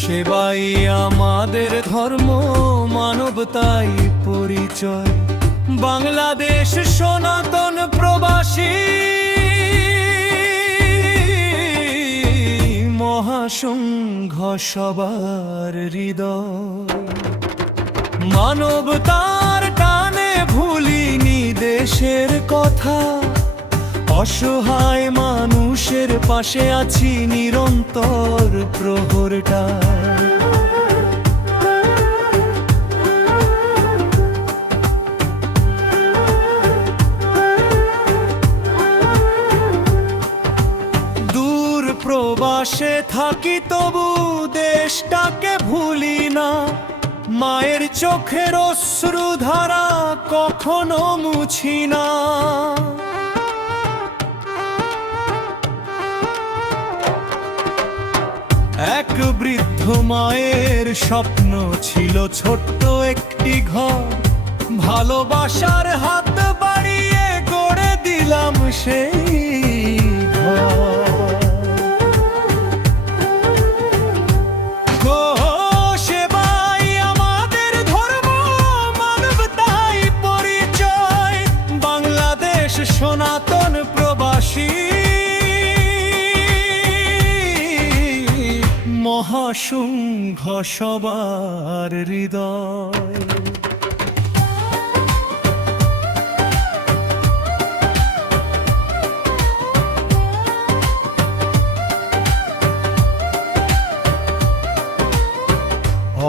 সেবাই আমাদের ধর্ম, মানবতাই পরিচয়। বাংলাদেশ সনাতন প্রবাসী, মহাসংঘ সবার হৃদয়। মানবতার টানে ভুলিনি দেশের কথা, অসহায় মানুষের পাশে আছি নিরন্তর প্রহরটা। দূর প্রবাসে থাকি তবু দেশটাকে ভুলি না, মায়ের চোখের অশ্রুধারা কখনো মুছি না। এক বৃদ্ধ মায়ের স্বপ্ন ছিল ছোট্ট একটি ঘর, ভালোবাসার হাত বাড়িয়ে গড়ে দিলাম সেই ঘর। সেবাই আমাদের ধর্ম, মানবতাই পরিচয়। বাংলাদেশ সনাতন প্রবাসী, মহাসংঘ সবার হৃদয়।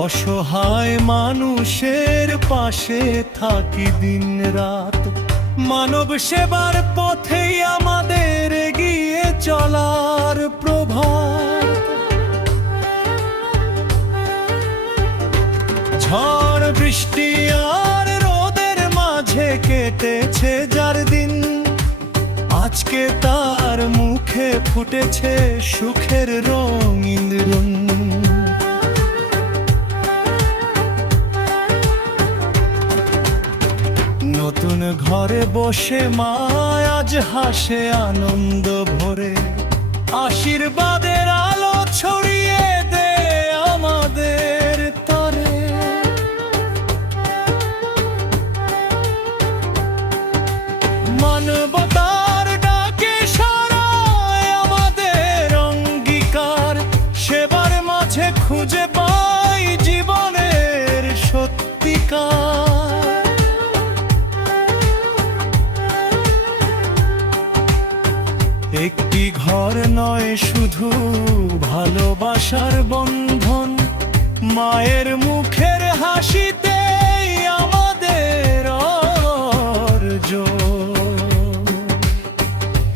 অসহায় মানুষের পাশে থাকি দিন রাত, মানব সেবার পথেই আমাদের এগিয়ে চলার প্রভাত। ঝড় বৃষ্টি আর রোদের মাঝে কেটেছে যার দিন, আজকে তার মুখে ফুটেছে সুখের রঙিন রঙ। নতুন ঘরে বসে মা আজ হাসে আনন্দ ভরে, আশীর্বাদের আলো ছড়িয়ে দে আমাদের তরে। মানবতার ডাকে সারায় আমাদের অঙ্গীকার, সেবার মাঝে খুঁজে পাই জীবনের সত্যিকার। একটি ঘর নয় শুধু ভালোবাসার বন্ধন, মায়ের মুখের হাসিতে আমাদের অর্জন।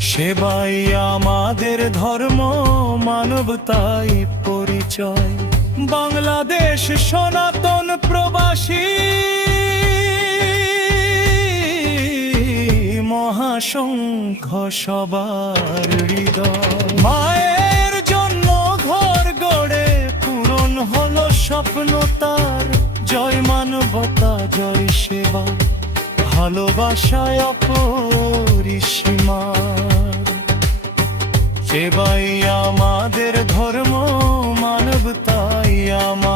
সেবাই আমাদের ধর্ম, মানবতাই পরিচয়। বাংলাদেশ সনাতন প্রবাসী, মহাসংঘ সবার হৃদয়। মায়ের জন্য ঘর গড়ে পূরণ হলো স্বপ্ন তার, জয় মানবতা জয় সেবা, ভালোবাসায় অপরিসীমা। সেবাই আমাদের ধর্ম, মানবতাই আমার